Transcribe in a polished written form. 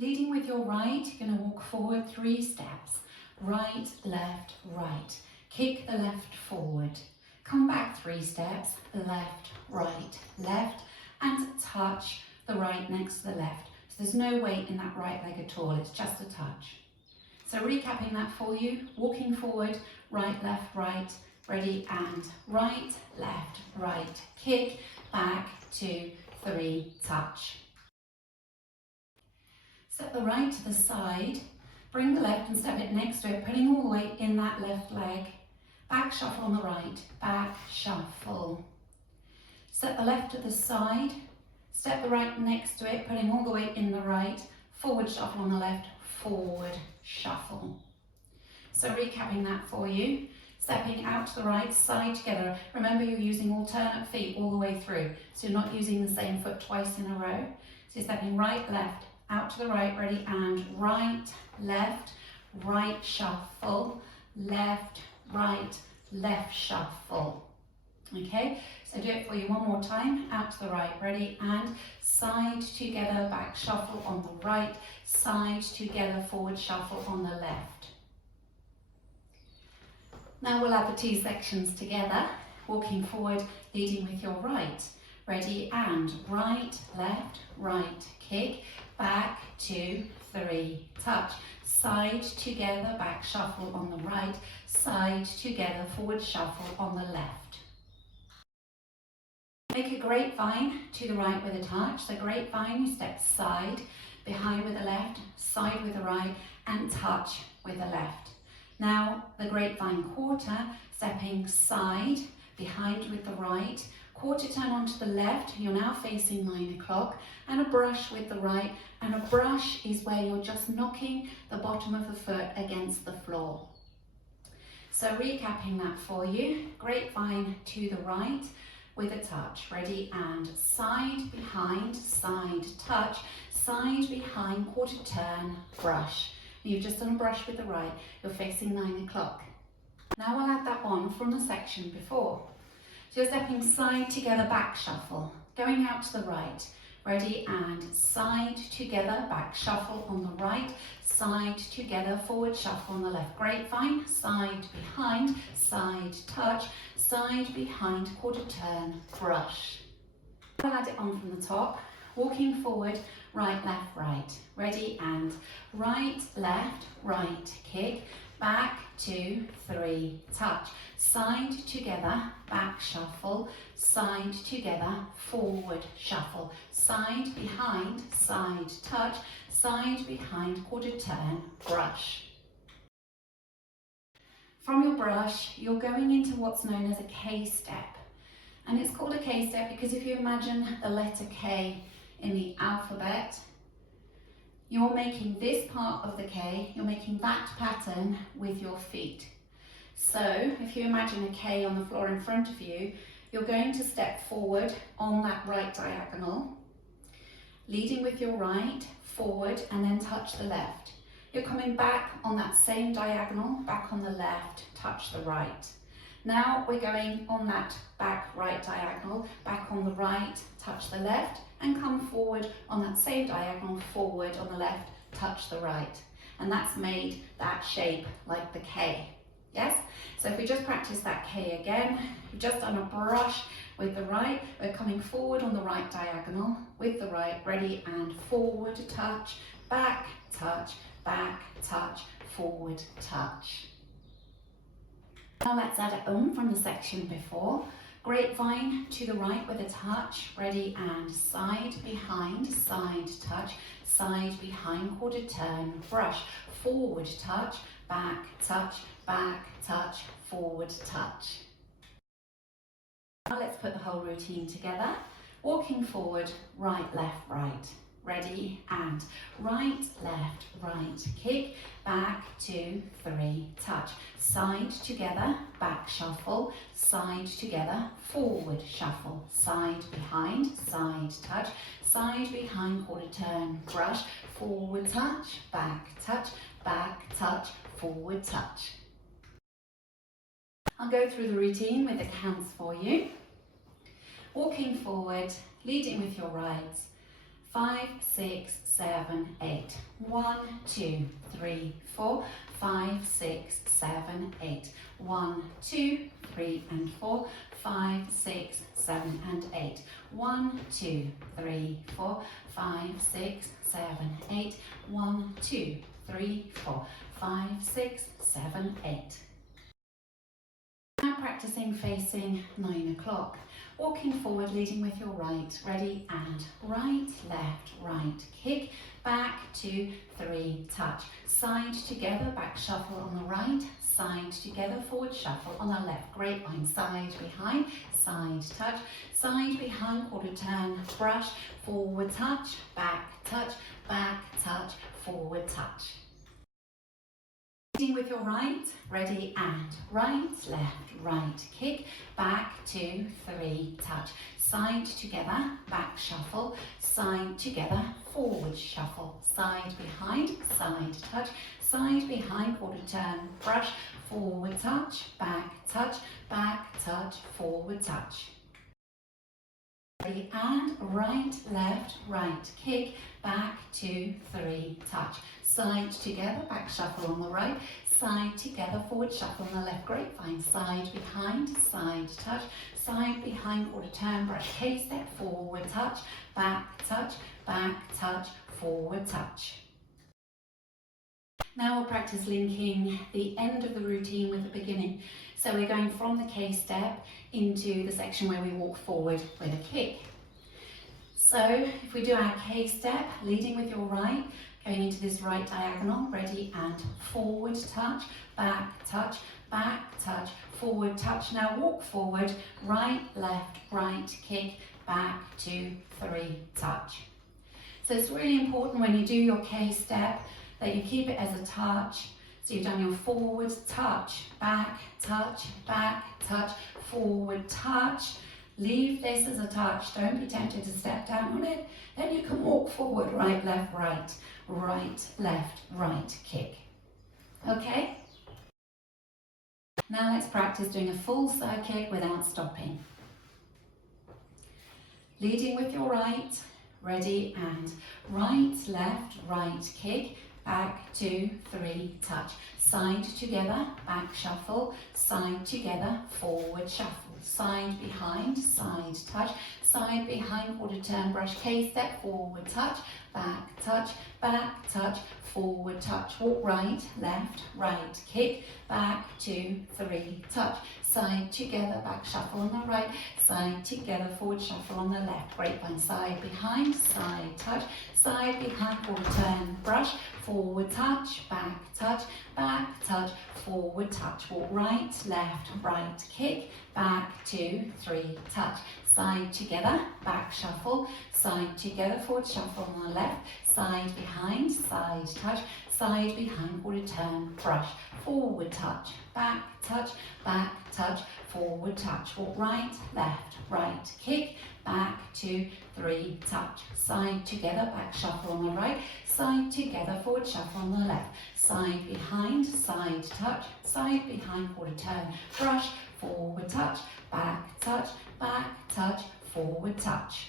Leading with your right, you're going to walk forward 3 steps. Right, left, right. Kick the left forward. Come back 3 steps, left, right, left, and touch the right next to the left. So there's no weight in that right leg at all, it's just a touch. So recapping that for you, walking forward, right, left, right, ready, and right, left, right, kick, back, 2, 3, touch. Step the right to the side, bring the left and step it next to it, putting all the weight in that left leg. Back shuffle on the right, back shuffle. Step the left to the side, step the right next to it, putting all the weight in the right, forward shuffle on the left, forward shuffle. So recapping that for you, stepping out to the right, side together. Remember you're using alternate feet all the way through, so you're not using the same foot twice in a row. So you're stepping right, left, out to the right, ready, and right, right shuffle, left, right, left shuffle. Okay, so do it for you one more time, out to the right, ready, and side together, back shuffle on the right, side together, forward shuffle on the left. Now we'll add the 2 sections together, walking forward, leading with your right. Ready, and right, left, right, kick, back, 2, 3, touch. Side together, back shuffle on the right, side together, forward shuffle on the left. Make a grapevine to the right with a touch. So grapevine, you step side, behind with the left, side with the right, and touch with the left. Now the grapevine quarter, stepping side, behind with the right, quarter turn onto the left, you're now facing 9 o'clock, and a brush with the right, and a brush is where you're just knocking the bottom of the foot against the floor. So recapping that for you, grapevine to the right with a touch, ready, and side, behind, side, touch, side, behind, quarter turn, brush. You've just done a brush with the right, you're facing 9 o'clock. Now we'll add that on from the section before. So you're stepping side together, back shuffle, going out to the right, ready, and side together, back shuffle on the right, side together, forward shuffle on the left. Grapevine, side behind, side touch, side behind, quarter turn, brush. We'll add it on from the top, walking forward, right, left, right, ready, and right, left, right, kick, back, 2, 3, touch, side together, back shuffle, side together, forward shuffle, side behind, side touch, side behind, quarter turn, brush. From your brush, you're going into what's known as a K step. And it's called a K step because if you imagine the letter K in the alphabet, you're making this part of the K, you're making that pattern with your feet. So if you imagine a K on the floor in front of you, you're going to step forward on that right diagonal, leading with your right, forward, and then touch the left. You're coming back on that same diagonal, back on the left, touch the right. Now we're going on that back right diagonal, back on the right, touch the left, and come forward on that same diagonal, forward on the left, touch the right. And that's made that shape like the K. Yes? So if we just practice that K again, we've just done a brush with the right, we're coming forward on the right diagonal with the right, ready, and forward touch, back touch, forward touch. Now let's add it on from the section before. Grapevine to the right with a touch, ready, and side behind, side touch, side behind, quarter turn, brush, forward touch, back touch, forward touch. Now let's put the whole routine together. Walking forward, right, left, right. Ready, and right, left, right, kick, back, 2, 3, touch, side together, back shuffle, side together, forward shuffle, side behind, side touch, side behind, quarter turn, brush, forward touch, back touch, forward touch. I'll go through the routine with the counts for you. Walking forward, leading with your right, 5, 6, 7, 8. 1, 2, 3, 4, 5, 6, 7, 8. 1, 2, 3 and 4, 5, 6, 7 and 8. 1, 2, 3, 4, 5, 6, 7, 8. 1, 2, 3, 4, 5, 6, 7, 8. Now practicing facing 9 o'clock. Walking forward, leading with your right. Ready, and right, left, right. Kick, back, 2, 3, touch. Side together, back shuffle on the right. Side together, forward shuffle on the left. Grapevine, side behind, side touch. Side behind, quarter turn, brush. Forward touch, back touch, forward touch. Leading with your right, ready, and right, left, right, kick, back, 2, 3, touch. Side together, back shuffle, side together, forward shuffle, side behind, side touch, side behind, quarter turn, brush, forward touch, forward touch. Ready, and right, left, right, kick, back, 2, 3, touch. Side together, back shuffle on the right, side together, forward shuffle on the left, grapevine, side behind, side touch, side behind, quarter turn, brush, K-step, forward touch, forward touch. Now we'll practice linking the end of the routine with the beginning. So we're going from the K-step into the section where we walk forward with a kick. So if we do our K-step, leading with your right, going into this right diagonal, ready, and forward touch, forward touch. Now walk forward, right, left, right, kick, back, 2, 3, touch. So it's really important when you do your K-step that you keep it as a touch. So you've done your forward touch, back touch, forward touch. Leave this as a touch, don't be tempted to step down on it. Then you can walk forward, right, left, left, right, kick. Okay? Now let's practice doing a full circuit without stopping. Leading with your right, ready, and right, left, right, kick, back, 2, 3, touch. Side together, back shuffle, side together, forward shuffle. Side behind, side touch, side behind, quarter turn, brush, K-step, forward touch, back touch, forward touch. Walk right, left, right, kick, back, 2, 3, touch. Side together, back shuffle on the right, side together, forward shuffle on the left. Grapevine, side behind, side touch, side behind, quarter turn, brush, forward touch, back touch, forward touch. Walk right, left, right, kick, back, 2, 3, touch. Side together, back shuffle, side together, forward shuffle on the left, side behind, side touch, side behind, quarter turn, brush, forward touch, back touch, forward touch. Walk right, left, right, kick, back, 2, 3, touch. Side together, back shuffle on the right, side together, forward shuffle on the left, side behind, side touch, side behind, quarter turn, brush, forward touch, back touch, forward touch.